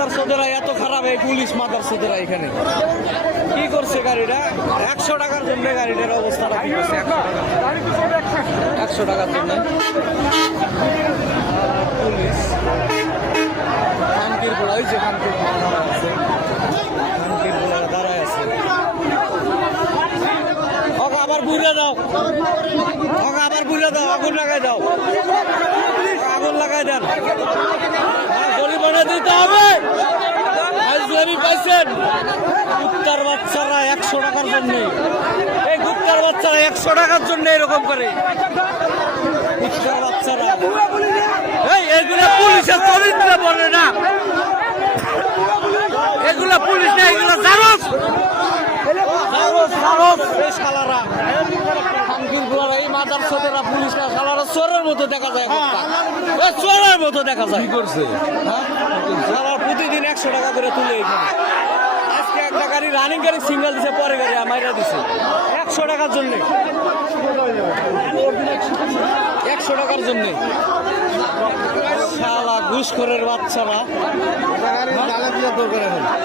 মাদারসোদেরা এত খারাপ, এই পুলিশ মাদারসোদেরা এখানে কি করছে গাড়িটা 100 টাকার জন্য, গাড়িটার অবস্থাটা কি করছে 100 টাকার জন্য পুলিশ খানকির গোড়া, ওই যে খানকির গোড়া আছে, খানকির গোড়া দাঁড়ায় আছে। ওকে আবার বুঝে দাও, ওকে আবার বুঝে দাও, আগুন লাগাই দাও, আগুন লাগাই দেন, গরিবানা দিতে হবে। পাইছেন কুত্তার বাচ্চারা 100 টাকার জন্য, এই কুত্তার বাচ্চারা 100 টাকার জন্য এরকম করে, কুত্তার বাচ্চারা। এইগুলো পুলিশের চরিত্র বলে না, এগুলো পুলিশ না, এগুলো জারস এই শালারা খানকির গোড়া, এই মাদারসোদেরা পুলিশ না, শালারা চোরের মতো দেখা যায়, চোরের মতো দেখা যায়। কি করছে শালার প্রতিদিন 100 টাকা করে তুলে এখানে। আজকে একটা গাড়ি রানিং গাড়ি সিঙ্গেল দিছে, পরে গাড়ি আমাইরা দিছে 100 টাকার জন্য, 100 টাকার জন্য। শালা ঘুষখোরের বাচ্চারা,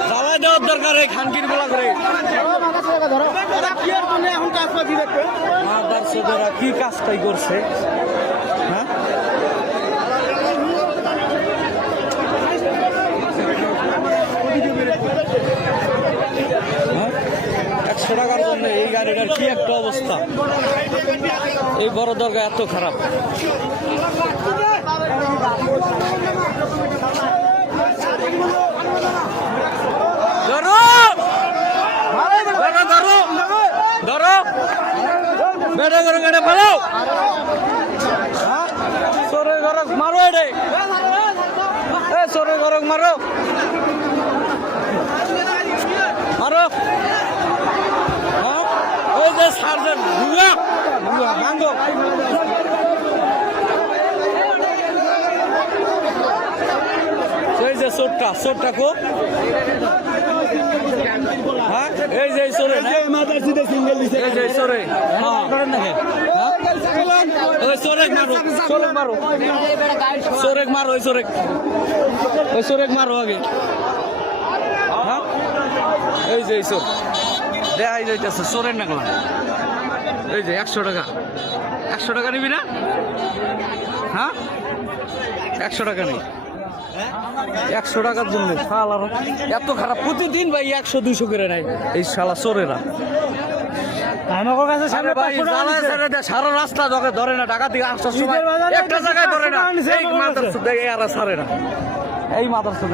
জ্বালা দেওয়ার দরকার এই খানকির গোলা করে। মাদারসোদেরা কি কাজটাই করছে, হ্যাঁ 100 টাকার জন্য এই গাড়িটার কি একটা অবস্থা, এই বড় দরগা এত খারাপ। ধরো ধরো ধরো বেড়ে করে কেটে ফেলো, সরে গরক মারো, এটাই সরে গরক মারো মারো, ওই যে সার্জেন্ট ভুয়া ভুয়া ভাঙ্গো। এই যে চোরটা কো, হ্যাঁ এই যে চোরে, এই যে চোরে, চোরেক মারো, চোরেক মারো, চোরেক মারো, ওই চোরেক মারো আগে, হ্যাঁ এই যে চোর দেখাই যাইতেছে, চোরের নাকলা। এই যে 100 টাকা, 100 টাকা নিবি না, হ্যাঁ 100 টাকা নেই, 100 টাকার জন্য শালা এত খারাপ। প্রতিদিন ভাই 100-200 করে নেয় এই শালা চোরেরা। সারা রাস্তা ধরে না, টাকা থেকে আসার সময় একটা জায়গায় ধরে না, এই মাদারসোদা ছাড়ে না, এই মাদারসোদা।